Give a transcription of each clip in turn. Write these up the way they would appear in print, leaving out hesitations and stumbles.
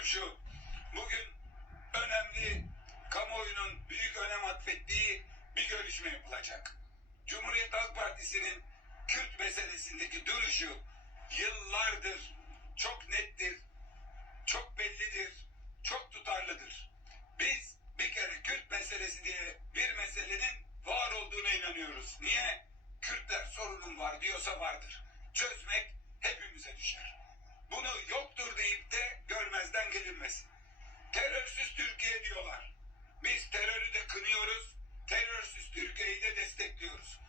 Sözüm şu, bugün önemli, kamuoyunun büyük önem atfettiği bir görüşme yapılacak. Cumhuriyet Halk Partisi'nin Kürt meselesindeki duruşu yıllardır çok nettir, çok bellidir, çok tutarlıdır. Biz bir kere Kürt meselesi diye bir meselenin var olduğuna inanıyoruz. Niye? Kürtler sorunun var diyorsa vardır. Çözmek hepimize düşer. Bunu yoktur deyip de görmezden gelinmez. Terörsüz Türkiye diyorlar. Biz terörü de kınıyoruz, terörsüz Türkiye'yi de destekliyoruz.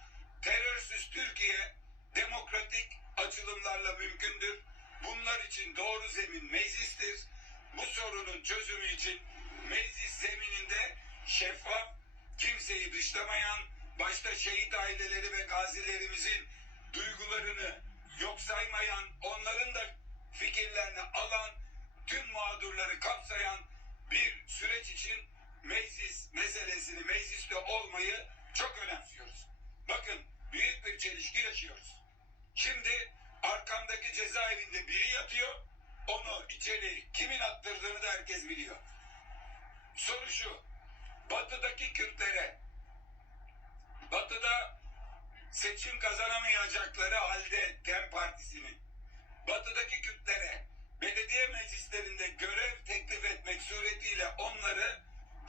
Terörsüz Türkiye demokratik açılımlarla mümkündür. Bunlar için doğru zemin meclistir. Bu sorunun çözümü için meclis zemininde şeffaf, kimseyi dışlamayan, başta şehit aileleri ve gazilerimizin duygularını yok saymayan, onların da fikirlerini alan, tüm mağdurları kapsayan bir süreç için meclis meselesini, mecliste olmayı çok önemsiyoruz. Bakın, büyük bir çelişki yaşıyoruz. Şimdi arkamdaki cezaevinde biri yatıyor, onu içeri kimin attırdığını da herkes biliyor. Soru şu, batıdaki Kürtlere, batıda seçim kazanamayacakları halde DEM Partisi'nin, batıdaki Kürtlere belediye meclislerinde görev teklif etmek suretiyle onları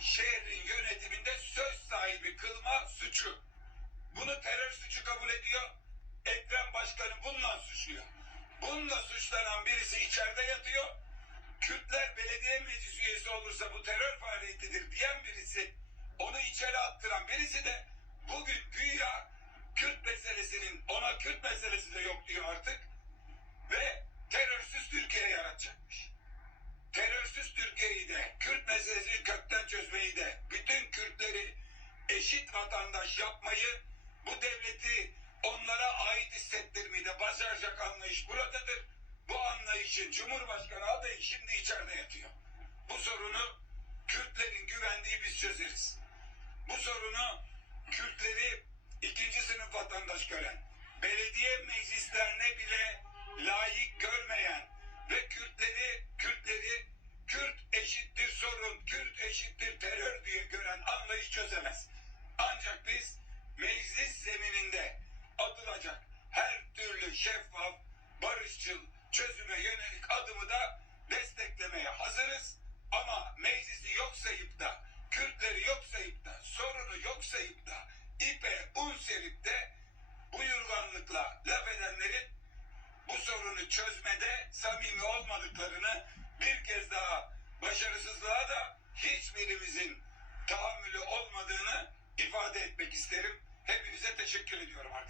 şehrin yönetiminde söz sahibi kılma suçu. Bunu terör suçu kabul ediyor. Ekrem Başkanı bununla suçluyor. Bununla suçlanan birisi içeride yatıyor. Kürtler belediye meclis üyesi olursa bu terör faaliyetidir diyen birisi, onu içeri attıran birisi de bugün güya Kürt meselesinin, ona Kürt meselesi de yok diyor artık ve terörsüz Türkiye yaratacakmış. Terörsüz Türkiye'yi de, Kürt meselesini kökten çözmeyi de, bütün Kürtleri eşit vatandaş yapmayı, bu devleti onlara ait hissettirmeyi de başaracak anlayış buradadır. Bu anlayışın Cumhurbaşkanı adayı şimdi içeride yatıyor. Bu sorunu Kürtlerin güvendiği biz çözeriz. Bu sorunu Kürtleri ikinci sınıf vatandaş gören, belediye meclislerine bile layık görmeyen ve Kürtleri Kürt eşittir sorun, Kürt eşittir terör diye gören anlayış çözemez. Ancak biz meclis zemininde atılacak her türlü şeffaf, barışçıl, çözüme yönelik adımı da desteklemeye hazırız. Ama meclisi yok sayıp da, Kürtleri yok sayıp da, sorunu yok sayıp da, ipe un serip de buyurganlıkla laf edenlerin bu sorunu çözmede samimi olmadıklarını bir kez daha, başarısızlığa da hiçbirimizin tahammülü olmadığını ifade etmek isterim. Hepinize teşekkür ediyorum arkadaşlar.